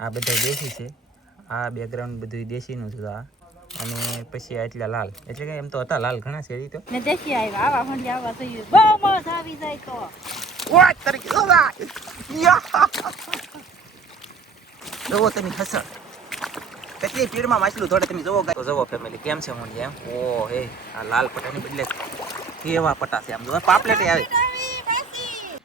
આ બધા દેશી છે, આ બેકગ્રાઉન્ડ બધું દેશીનું છે આ, અને પછી આટલા લાલ, એટલે કે એમ તો હતા લાલ ઘણા છે તો ને દેખી આવ્યા આવા હોંડી આવા જોઈએ બહુ મજા આવી જાય તો what તરીકે જોવો તમે હસણ કેટલી પીડમાં માછલું થોડે તમે જોવો તો જોવો ફેમિલી કેમ છે મોંડી એમ ઓ હે આ લાલ પટાની બદલે કેવા પટા છે આમ જો પાપલેટ આવે.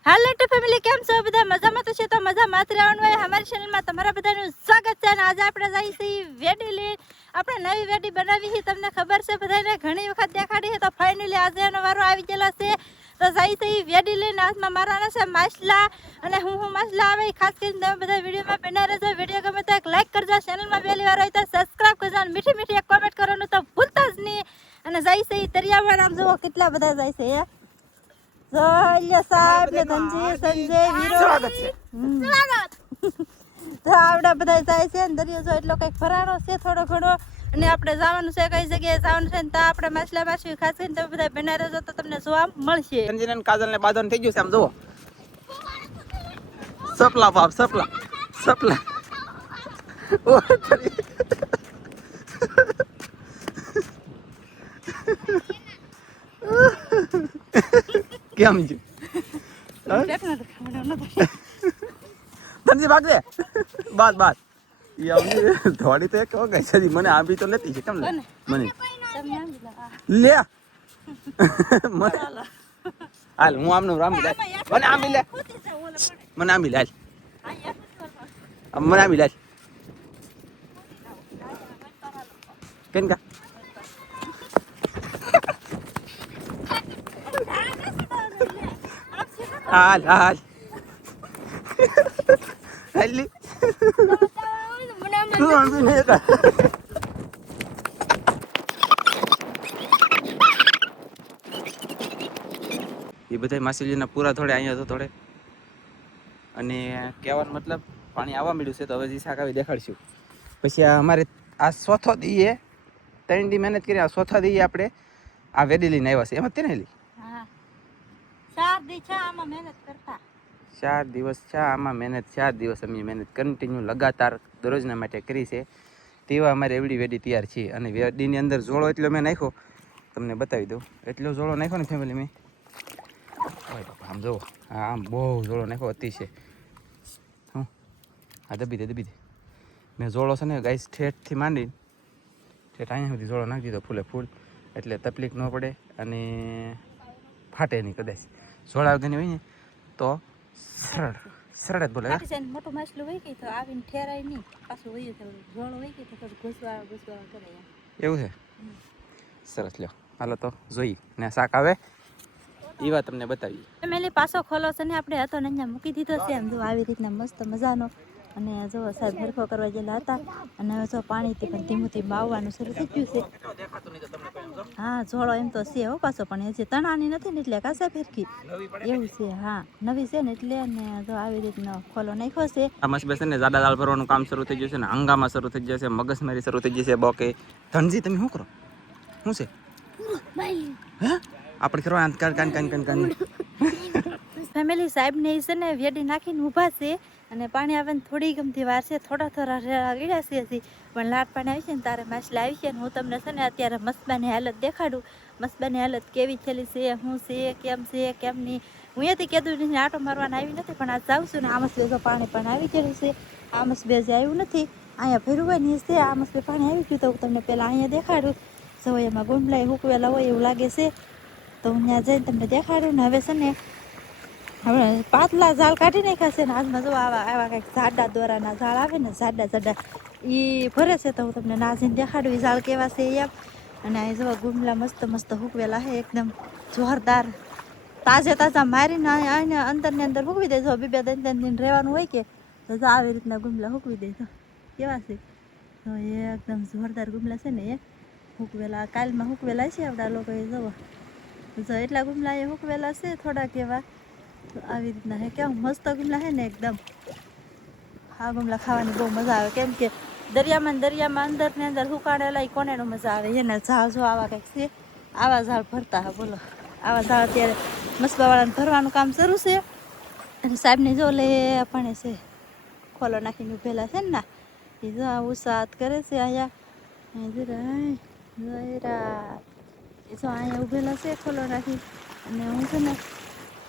હાલો ટુ ફેમિલી કેમ છો બધા મજામાં તો છે તો મજામાં જ રહેવાનું હોય અમારી ચેનલમાં તમારા બધાનું સ્વાગત છે અને આજે આપણે જઈએ છીએ વેડી લઈ આપણે નવી વેડી બનાવી છે તમને ખબર છે બધાને ઘણી વખત દેખાડી છે તો ફાઇનલી આજે એનો વારો આવી ગયેલો છે તો જઈએ છીએ વેડી લઈને હાથમાં મારવાના છે માછલા અને હું માછલા આવે ખાસ કરીને તમે બધા વિડીયોમાં બના રહેજો વિડીયો ગમે તો એક લાઈક કરજો ચેનલમાં પહેલી વાર હોય તો સબસ્ક્રાઇબ કરજો અને મીઠી મીઠી એક કોમેન્ટ કરવાનું તો ભૂલતા જ નહીં અને જઈએ છીએ તરિયામાં આમ જુઓ કેટલા બધા જાય છે જોલ્યો સાહેબ ને ધનજી સંજય વીરો સ્વાગત છે સ્વાગત તો આવડા બધા જાય છે ને દરિયો જો એટલો કઈક ફરાણો છે થોડો ઘણો અને આપણે જવાનું છે કઈ જગ્યાએ જવાનું છે ને તો આપણે માછલા માછલી ખાસ કરીને તમે બધા બના રહેજો તો તમને જોવા મળશે. ધનજી ને કાજલ ને બાદન થઈ ગયું છે આમ જુઓ સપલા બાપ સપલા સપલા ઓ કેમ છે ધનજી ભાગ દે બાદ બાદ થોડી તો એક ગઈ છે મને આંબી તો નથી છે કેમ ને મને લે હાલ હું આમનું રામ લે મને આંબી લે મને આંબી લે મને આંબી લે કેમ કા હાલ હાલ હાલી એ બધા માછલીના પૂરા થોડે અહીંયા તો થોડે અને કહેવાનો મતલબ પાણી આવવા મળ્યું છે તો હવે શાક આવી દેખાડશું પછી અમારે આ ચોથો દઈએ 3 દી મહેનત કરી આ ચોથા દઈએ આપણે આ વેડી લઈને આવ્યા છે એમાં તે ને લી 4 દી છે આમાં મહેનત કરતા 4 દિવસ છે આમાં મહેનત 4 દિવસ અમે મહેનત કન્ટિન્યુ લગાતાર દરરોજના માટે કરી છે તેવા અમારે એવડી વેડી તૈયાર છે અને વેડીની અંદર જોળો એટલો મેં નાખ્યો તમને બતાવી દઉં એટલો જોળો નાખ્યો ને ફેમિલી મેં આમ જુઓ હા આમ બહુ જોળો નાખ્યો અતિશય હું હા દબી દે મેં જોળો છે ને ગાઈસ ઠેઠથી માંડી ઠેઠ અહીંયા સુધી જોળો નાખી દીધો ફૂલે ફૂલ એટલે તકલીફ ન પડે અને ફાટે નહીં કદાચ જોળા વગરની હોય ને તો સરળ જ બોલે મોટું માછલું હોય ગઈ તો આવીને ઠેરાય નહીં પાછું હોય થોડું જોળો હોય ગઈ તો થોડું ઘૂસવા કરે એવું છે સરસ લ્યો હાલો તો જોઈ ને શાક આવે એ વાત તમને બતાવી ફેમિલી પાછો ખોલો છે ને આપણે હતો ને અહીંયા મૂકી દીધો છે એમ જો આવી રીતના મસ્ત મજાનો અને જો સાહેબ હરખો કરવા ગયેલા હતા અને હવે જો પાણીથી પણ ધીમું ધીમું આવવાનું શરૂ થઈ ગયું છે હા જોડો એમ તો છે હો પાછો પણ હજી તણાની નથી ને એટલે કાસા ફેરકી એવું છે હા નવી છે ને એટલે ને જો આવી રીતનો ખોલો નાખ્યો છે આ મસ્ત બેસે ને જાડા દાળ ભરવાનું કામ શરૂ થઈ ગયું છે ને હંગામાં શરૂ થઈ જશે મગજમારી શરૂ થઈ જશે બોકે ધનજી તમે શું કરો શું છે હે આપણે કરવા કાન ફેમિલી સાહેબ ને છે ને વેડી નાખીને ઊભા છે અને પાણી આવે ને થોડી ગમતી વાર છે થોડા ગળ્યા છે હજી પણ લાટ પાણી આવી છે ને તારે માછલા આવી છે ને હું તમને છે ને અત્યારે મસ્બાની હાલત દેખાડું મસ્બાની હાલત કેવી થયેલી છે શું છે કેમ નહીં હું અહીંયાથી કીધું નહીં આટો મારવાના આવી નથી પણ આ જાઉં છું ને આમસ બે પાણી પણ આવી ગયેલું છે આમસ બે જે આવ્યું નથી અહીંયા ભર્યું હોય ને છે આમસ બે પાણી આવી ગયું તો હું તમને પહેલાં અહીંયા દેખાડું જો એમાં ગુંડલાઈ હુકવેલા હોય એવું લાગે છે તો હું ત્યાં જઈને તમને દેખાડું ને હવે છે ને હવે પાતળા ઝાડ કાઢી નાખ્યા છે ને આજમાં જો આવા કંઈક જાડા દોરાના ઝાડ આવે ને જાડા એ ભરે છે તો હું તમને નાજીને દેખાડું એ ઝાડ કેવા છે એમ અને અહીં જો ગુમલા મસ્ત હુકવેલા છે એકદમ જોરદાર તાજા મારીને આને અંદરની અંદર હૂકવી દે જો 2-3 દિન રહેવાનું હોય કે તો આવી રીતના ગુમલા હૂકવી દે તો કેવા છે તો એકદમ જોરદાર ગુમલા છે ને એ હૂકવેલા કાલમાં હૂકવેલા છે આપણા લોકોએ જવો જો એટલા ગુમલા એ હૂકવેલા છે થોડાક એવા આવી રીતના હે કેવું મસ્ત ગુમલા હે ને એકદમ આ ગુમલા ખાવાની બહુ મજા આવે કેમ કે દરિયામાં અંદર ને અંદર હુકાડેલા કોને મજા આવે એને ઝાડ જો આવા કંઈક છે આવા ઝાડ ભરતા હા બોલો આવા ઝાડ અત્યારે મસબાવાળાને ભરવાનું કામ શરૂ છે અને સાહેબને જો લે પણ છે ખોલો નાખીને ઉભેલા છે ને એ જો આ ઉસાત કરે છે અહીંયા જરા એ જો અહીંયા ઉભેલા છે ખોલો નાખી અને હું છે ને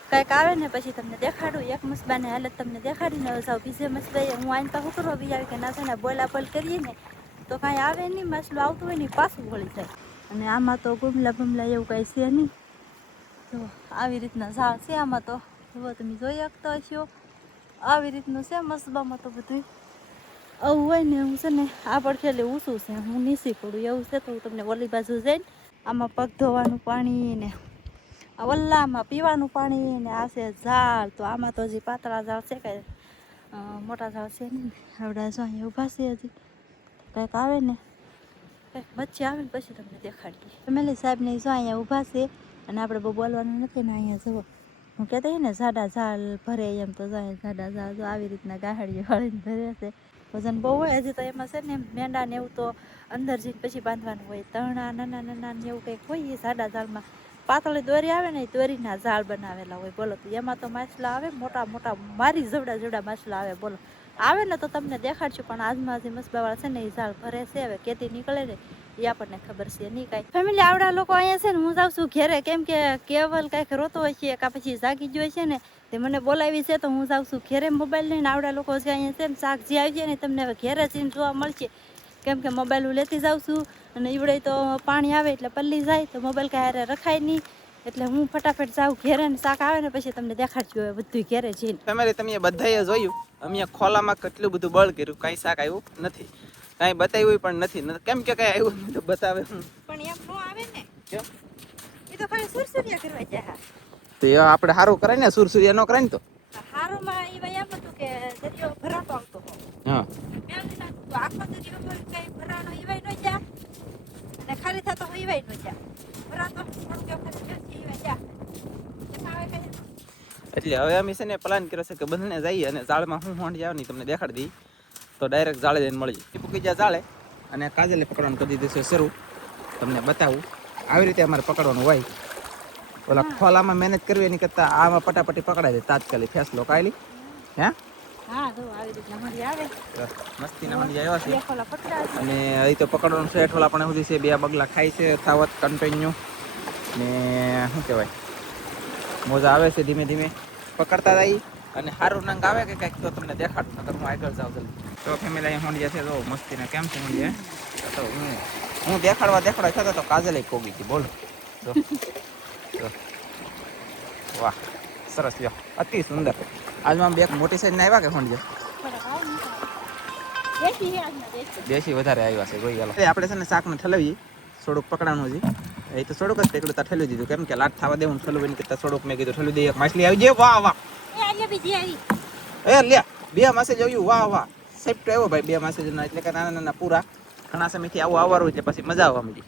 કંઈક આવે ને પછી તમને દેખાડું એક મસબાને હાલત તમને દેખાડીને જાઉં બીજે મસબાએ હું આઈને પાછું કરવા બિચારી કે ના છે ને બોલા બોલ કરીએ ને તો કાંઈ આવે નહીં મસલું આવતું હોય ને પાછું વળી જાય અને આમાં તો ગુમલા બમલા એવું કાંઈ છે નહીં તો આવી રીતના ઝાડ છે આમાં તો જુઓ તમે જોઈ શકતા હશો આવી રીતનું છે મસબામાં તો બધું આવું હોય ને હું છે ને આ પડખેલે ઊંચું છે હું નીચી પડું એવું છે તો હું તમને ઓલી બાજુ જઈને આમાં પગ ધોવાનું પાણી ને આ ઓલ્લામાં પીવાનું પાણી ને આ છે ઝાડ તો આમાં તો હજી પાતળા ઝાડ છે કે મોટા ઝાડ છે ને આવડા જો અહીંયા ઊભા છે હજી કંઈક આવે ને કંઈક વચ્ચે આવે ને પછી તમને દેખાડીએ ફેમિલી સાહેબને જો અહીંયા ઊભા છે અને આપણે બહુ બોલવાનું નથી ને અહીંયા જુઓ હું કહેતા હોય ને ઝાડા ઝાડ ભરે એમ તો જાય ઝાડા ઝાડ આવી રીતના ગાહડીઓ વાળીને ભરે છે વજન બહુ હોય હજી તો એમાં છે ને મેંડા ને એવું તો અંદર જઈને પછી બાંધવાનું હોય તણા નાના નાના ને એવું કંઈક હોય એ ઝાડા ઝાડમાં પાતળી દોરી આવે ને એ દોરીના ઝાડ બનાવેલા હોય બોલો તો એમાં તો માછલા આવે મોટા મોટા મારી જવડા જવડા માછલા આવે બોલો આવે ને તો તમને દેખાડશું પણ આજમાં જે મસબાવાળા છે ને એ ઝાડ ભરે છે હવે કેતી નીકળે ને એ આપણને ખબર છે નહીં કાંઈ ફેમિલી આવડા લોકો અહીંયા છે ને હું જાઉં છું ઘેરે કેમ કે કેવલ કાંઈક રોતો હોય છે કાં પછી જાગી જ હોય છે ને તે મને બોલાવી છે તો હું જાઉં છું ઘેરે મોબાઈલ લઈને આવડા લોકો છે અહીંયા છે ને શાક જે આવી જાય ને તમને હવે ઘેરે જઈને જોવા મળશે કેમ કે મોબાઈલ હું લેતી જાઉં છું અને ઈવડે તો પાણી આવે એટલે પલ્લી જાય તો મોબાઈલ કાંઈ હારે રખાય નહીં એટલે હું ફટાફટ જાઉં ઘેરે ને શાક આવે ને પછી તમને દેખાડજો હવે બધું ઘેરે જઈને ફેમિલી તમે બધાએ જોયું અમે ખોલામાં કેટલું બધું બળ કર્યું કાંઈ શાક આવ્યું નથી કાંઈ બતાવ્યું પણ નથી કેમ કે કાંઈ આવ્યું નહીં તો બતાવે પણ એમ નો આવે ને કેમ એ તો ખાલી સુરસુરિયા કરવા જાય તો એ આપણે સારું કરાય ને સુરસુરિયા નો કરાય ને તો હારોમાં એ ભાઈ એમ હતું કે દરિયો ભરાતો આવતો હા તો આખો દરિયો પર કઈ ભરાનો ઈવાય ન જા અને ખાલી થતો ઈવાય ન જા ભરાતો થોડું કે ખાલી ઈવાય જા એટલે હવે અમે છે ને પ્લાન કર્યો છે કે બંને જઈએ અને જાળમાં હું હોંડ જાવ નહીં તમને દેખાડી દઈ તો ડાયરેક્ટ જાળે જઈને મળી જાય પૂકી જાય જાળે અને કાજલે પકડવાનું કરી દીધું છે શરૂ તમને બતાવું આવી રીતે અમારે પકડવાનું હોય ઓલા ખોલામાં મહેનત કરવી એની કરતાં આમાં પટાપટી પકડાય દે તાત્કાલિક ફેસલો કાઢી હે હા તો આવી રીતના હોંડી આવે મસ્તીના હોંડી આવ્યા છે ખોલા પકડાય અને અહીં તો પકડવાનું છે ઠોલા પણ સુધી છે બે બગલા ખાય છે થાવત કન્ટિન્યુ ને શું કહેવાય મોજા આવે છે ધીમે ધીમે પકડતા જાય અને સારું નંગ આવે કે કંઈક તો તમને દેખાડું નકર હું આગળ જાઉં જલ્દી તો ફેમિલી અહીં હોંડિયા છે તો મસ્તીને કેમ છે હોંડિયા તો હું દેખાડવા થતો તો કાજલે પોગી હતી બોલો તો વાહ સરસ લ્યો અતિ સુંદર આજમાં બે મોટી સાઈઝ ના આવ્યા કે હોંડિયા દેશી વધારે આવ્યા છે જોઈ ચાલો આપણે છે ને શાકને ઠલવીએ થોડુંક પકડાનું છે એ તો થોડુંક જ તેકડું ઠલવી દીધું કેમ કે લાટ થવા દેવું ઠલવી નહીં કરતા થોડુંક મેં કીધું ઠલવી દઈએ માછલી આવી જાય વાહ વાહ એ લે બે માસેજ આવ્યું વાહ વાહ સેફ્ટ આવ્યો ભાઈ બે માસેજ એટલે કે નાના નાના પૂરા ઘણા સમયથી આવું આવવાનું એટલે પછી મજા આવવા મળી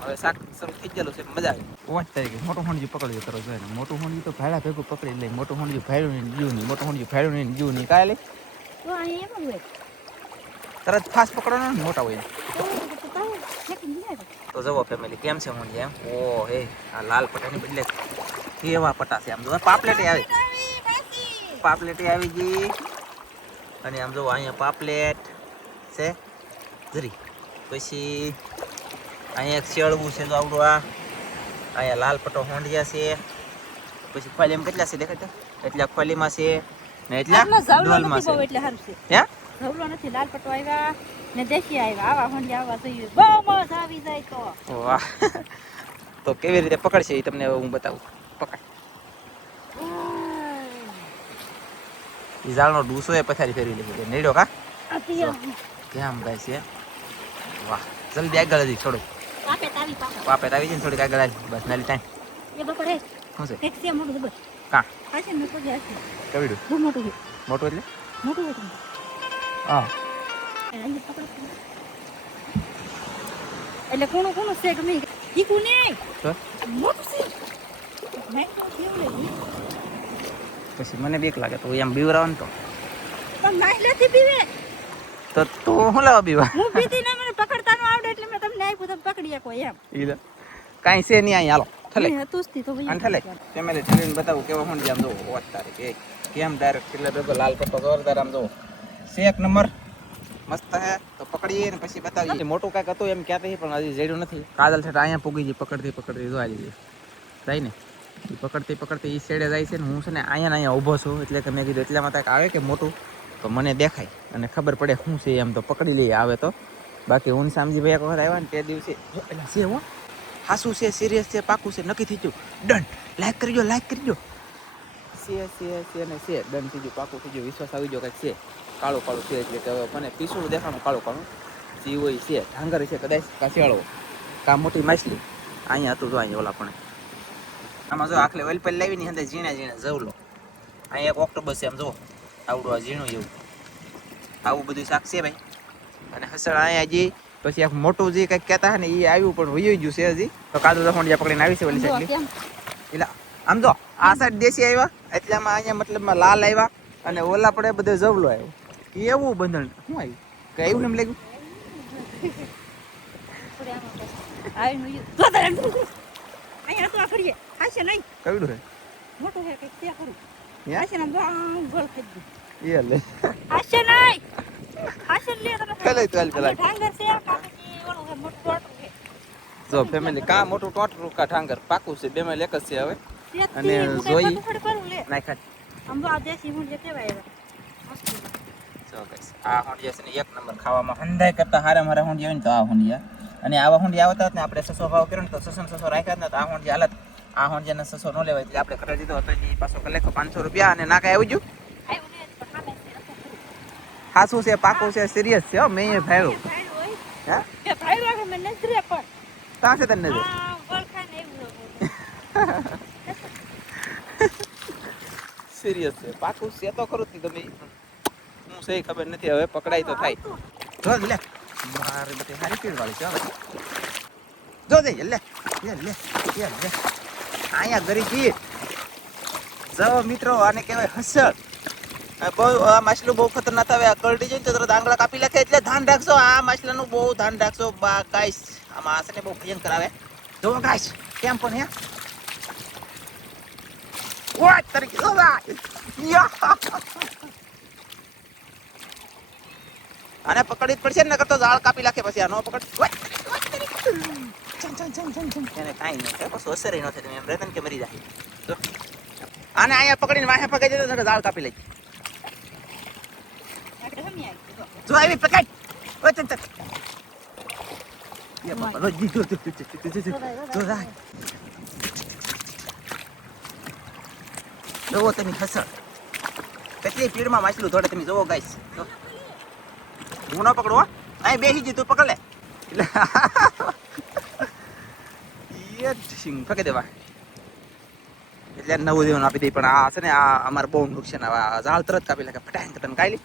હવે શાક શરૂ થઈ ગયેલું છે મજા આવી વાત તરીકે મોટું હોંડિયું પકડજો તરત જોઈએ ને મોટું હોંડિયું તો ભાડા ભેગું પકડી લે મોટું હોંડિયું ભાડ્યું નહીં જીવ નહીં મોટું હોંડિયું ભાડ્યું નહીં જીવ નહીં કાલે તરત ફાસ્ટ પકડવાનું ને મોટા હોય તો જવો ફેમિલી કેમ છે હોંડિયા એમ ઓ હે આ લાલ પટાની બદલે કેવા પટા છે આમ જો પાપલેટ આવી ગઈ અને આમ જો અહીંયા પાપલેટ છે જરી પછી અહીંયા એક શેળવું છે જો આવડું અહીંયા લાલ પટ્ટો હોંડિયા છે પછી ખોલીમાં કેટલા છે દેખાય એટલા ખોલીમાં છે ને એટલા ડોલમાં છે એટલે સારું છે હે ઝવલો નથી લાલ પટ્ટો આવ્યા ને દેશી આવ્યા આવા હોંડિયા આવવા જોઈએ બહુ મજા આવી જાય તો વાહ તો કેવી રીતે પકડશે એ તમને હું બતાવું પકડ ઈ જાળનો ડૂસો એ પથારી ફેરવી લીધી છે નેડો કા કેમ ગાય છે વાહ જલ્દી આગળ જઈ થોડું પાપેટ આવી જઈને થોડીક આગળ આવી બસ નાલી ટાઈમ એ બપોરે શું છે એક છે મોટું જબર કા આ છે મોટું છે કેવડું બહુ મોટું છે મોટું એટલે મોટું છે હા એટલે કોનું કોનું છે કે મેં ઈકું નહીં તો મોટું છે મેં તો કેવું લે પછી મને બીક લાગે તો એમ બીવરાવાનું તો પણ નાઈ લેતી પીવે તો તું શું લેવા બીવા હું પીતી ના મને પકડતાનું આવડે એટલે મેં તમને આપ્યું તમે પકડી શકો એમ ઈ કાંઈ છે નહીં અહીં હાલો ઠલે હતુંસથી તો અને ઠલે ફેમિલી ઠલીને બતાવું કેવો હોંડી આમ જોવો વાત તારીખ કેમ ડાયરેક્ટ એટલે ભેગો લાલ પટ્ટો જોરદાર આમ જોવો છે એક નંબર મસ્ત હે. તો પકડીએ ને પછી બતાવીએ. મોટું કાંઈક હતું એમ કહેતી પણ હજી જડ્યું નથી. કાજલ છે અહીંયા પૂગી ગઈ પકડતી જો આવી જાય ને એ પકડતી એ શેડે જાય છે ને હું છે ને અહીંયા ઊભો છું એટલે કે મેં કીધું એટલામાં કાંઈક આવે કે મોટું તો મને દેખાય અને ખબર પડે શું છે એમ તો પકડી લઈએ આવે તો. બાકી હું શામજીભાઈ એક વખત આવ્યા ને તે દિવસે એટલે છે હો હાસું છે સિરિયસ છે પાકું છે નક્કી થઈ ગયું ડન લાઈક કરજો છે ને છે ડન થઈ ગયું પાકું થઈ ગયું વિશ્વાસ આવી ગયો કંઈક છે કાળું છે એટલે કે મને પીસું દેખાણું કાળું જે હોય છે ઢાંગર છે કદાચ કાશિયાળો કા મોટી માછલી અહીંયા હતું તો અહીંયા ઓલા પણ આમાં જો આખલે વેલપેલ લાવીને અંદર ઝીણા જવલો અહીંયા એક ઓક્ટોબસ છે આમ જો આવડું આ ઝીણું એવું આવું બધું શાક છે ભાઈ. અને હસળ અહીંયા હજી પછી એક મોટું જે કંઈક કહેતા ને એ આવ્યું પણ વયું ગયું છે હજી તો કાજુ રખોંડિયા પકડીને આવી છે ઓલી સાઈડ એટલે આમ જો આ સાઈડ દેશી આવ્યા એટલે આમાં અહીંયા મતલબમાં લાલ આવ્યા અને ઓલા પડે બધો જવલો આવ્યો એવું બંધન શું આવ્યું કે એવું એમ લાગ્યું કયું છે મોટું હે કે તે કરું યા આશે ના ગોળ ખાઈ એ લે આશે નહીં આશે લે તમે પેલે તો હાલ પેલા ઢાંગર છે કાકી ઓલું હે મોટું ટોટું હે જો ફેમિલી કા મોટું ટોટરું કા ઠાંગર પાકું છે બે માં એક જ છે હવે અને જોઈ નાખા આમ તો આ દેશી હું લેતે વાયરા જો ગાઈસ આ હોંડિયા છે ને એક નંબર ખાવામાં હંધાઈ કરતા હારે મારે હોંડિયા હોય ને તો આ હોંડિયા અને આવા હોંડિયા આવતા ને આપણે 600 ભાવ કર્યો ને તો 600 રાખ્યા ને તો આ હોંડિયા હાલત આ હોંડિયાને 600 નો લેવાય એટલે આપણે કરી દીધો હતો એ પાછો કલેખો 500 રૂપિયા અને ના કાંઈ આવી ગયું ખાસું છે પાકું છે સિરિયસ છે મેં એ ભાડ્યું હે કે ભાઈ વાગે મને નજરે પણ તાં છે તને નજર આ ગોળ ખાઈને એવું સિરિયસ છે પાકું છે તો ખરું જ તમે હું સહી ખબર નથી હવે પકડાય તો થાય જો લે મારે બધી હારી પીડ વાળી છે હવે જો દે લે અહીંયા ગરી ગઈ જો મિત્રો આને કહેવાય હસળ બહુ આ માછલું બહુ ખતરનાક આવે આ કરડી જાય તો તરત આંગળા કાપી નાખે એટલે ધ્યાન રાખજો આ માછલાનું બહુ ધ્યાન રાખજો બા ગાઈસ આમાં આ છે બહુ ભયંકર આવે જો ગાઈસ કેમ પણ હે ઓય તરીકે આને પકડી જ પડશે ને કરતો ઝાડ કાપી નાખે પછી આ નો પકડ એને કાંઈ નહીં થાય બસ અસર ન થાય તમે એમ રહેતા ને કે મરી જાય તો આને અહીંયા પકડીને વાહે પકડી દેતો તો ઝાડ કાપી લઈ જો આવી પકડ ઓય તન તન યે બાપા લો જી જો રા જોવો તમે હસળ કેટલી પીડમાં માછલું થોડે તમે જોવો ગાઈસ હું ન પકડો અહીં બેસી જી તું પકડ લે એટલે સિંગ ફકે દેવા એટલે નવું દેવાનું આપી દઈ પણ આ છે ને આ અમારે બહુ નુકસાન આવે આ ઝાડ તરત કાપી લાગે ફટાંગ તને કાઈ લી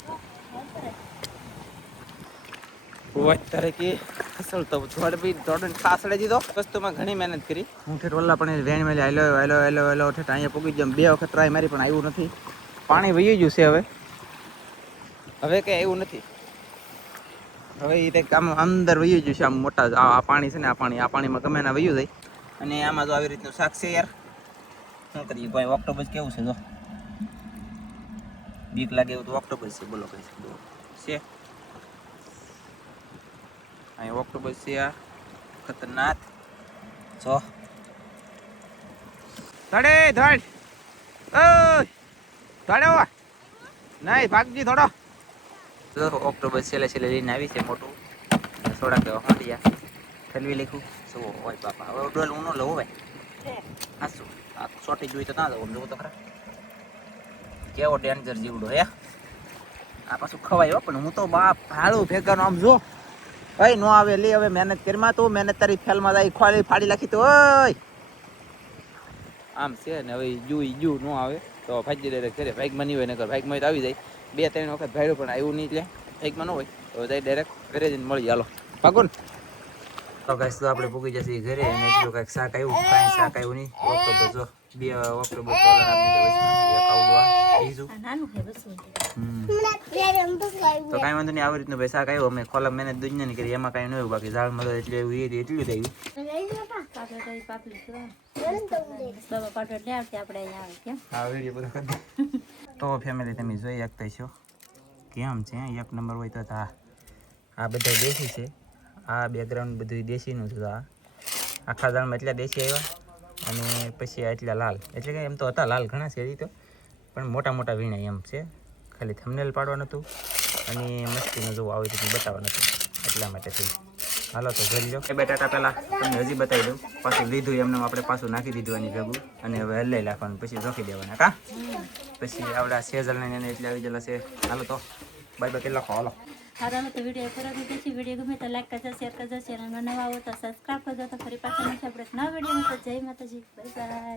ઓય તારે કે હસળ તો થોડે ખાસડે દીધો વસ્તુમાં ઘણી મહેનત કરી હું ઠેઠ ઓલા પણ વેણ મેલે હેલો ઠેઠ અહીંયા પૂગી જમ 2 વખત ટ્રાય મારી પણ આવ્યું નથી પાણી વહી ગયું છે હવે કંઈ આવ્યું નથી હવે એ કંઈક આમ અંદર વહી ગયું છે આમ મોટા આ પાણી છે ને આ પાણીમાં ગમે ના વહ્યું જાય અને આમાં જો આવી રીતનું શાક છે યાર શું કરીએ કોઈ ઓક્ટોબસ કેવું છે જો બીક લાગે એવું તો ઓક્ટોબસ છે બોલો કઈ છે અહીં ઓક્ટોબસ છે આ ખતરનાક જો ધડ ઓય ધડો નહીં ભાગજી થોડો ઓક્ટોબસ છેલ્લે લઈને આવી છે મોટું થોડાક હોંડિયા ઠલવી લખ્યું શું હોય બાપા હવે ડોલ હું ન લઉં ભાઈ હા શું આ સોટી જોઈ તો ના જવું જોવું તો ખરા કેવો ડેન્જર જીવડો હે આ પાછું ખવાય પણ હું તો બાપ ભાડું ભેગાનો આમ જો કઈ નો આવે લે હવે મહેનત કરીમાં તો મહેનત તારી ફેલમાં જાય ખોલી ફાડી નાખી તો ઓય આમ છે ને હવે જુ ન આવે તો ભાગી ડાયરેક્ટ ઘરે ભાગમાં નહીં હોય નગર ભાગમાં તો આવી જાય 2-3 વખત ભાડ્યું પણ આવ્યું નહીં એટલે ભાગમાં ન હોય તો જાય ડાયરેક્ટ ઘરે જઈને મળી હાલો ભાગો ને તો ગાઈસ તો આપણે પૂગી જશે ઘરે અને એટલું કાંઈક શાક આવ્યું કાંઈ શાક આવ્યું નહીં ઓક્ટોબર જો 2 ઓક્ટોબર તો આપી દે વચમાં એક આવડું બીજું નાનું હે બસ તો કાંઈ વાંધો નહીં આવી રીતનું ભાઈ શાક આવ્યું અમે ખોલા મહેનત દુનિયાની કરી એમાં કાંઈ ન હોય બાકી ઝાડ મળે એટલે એવું એટલું જ આવ્યું તો ફેમિલી તમે જોઈ શકતા છો કેમ છે એક નંબર હોય તો આ બધા દેશી છે. આ બેકગ્રાઉન્ડ બધું દેશીનું છે. આખા દાળમાં એટલા દેશી આવ્યા અને પછી એટલા લાલ, એટલે કે એમ તો હતા લાલ ઘણા છે એ તો, પણ મોટા મોટા વીણા એમ છે. ખાલી થંબનેલ પાડવાનું હતું અને મસ્તીનું જોવું આવી રીતે બતાવવાનું હતું, એટલા માટે થઈ. હાલો તો જોઈ લો. બટાટા પહેલાં તમને હજી બતાવી દઉં. પાછું લીધું એમને આપણે પાછું નાખી દીધું આની ભેગું અને હવે હલાઈ નાખવાનું, પછી જોખી દેવાના કા. પછી આવડા સેજલને એને એટલે આવી ગયેલા છે. હાલો તો બાય બાય કેટલા હાલો. હાલો તો વિડીયો પૂરો થઈ જશે. વિડીયો ગમે તો લાઈક કરજો, શેર કરજો, ચેનલમાં નવા આવો તો સબસ્ક્રાઈબ કરજો. તો ફરી પાછા મળશે આપણે નવા વિડીયોમાં. તો જય માતાજી, બાય બાય.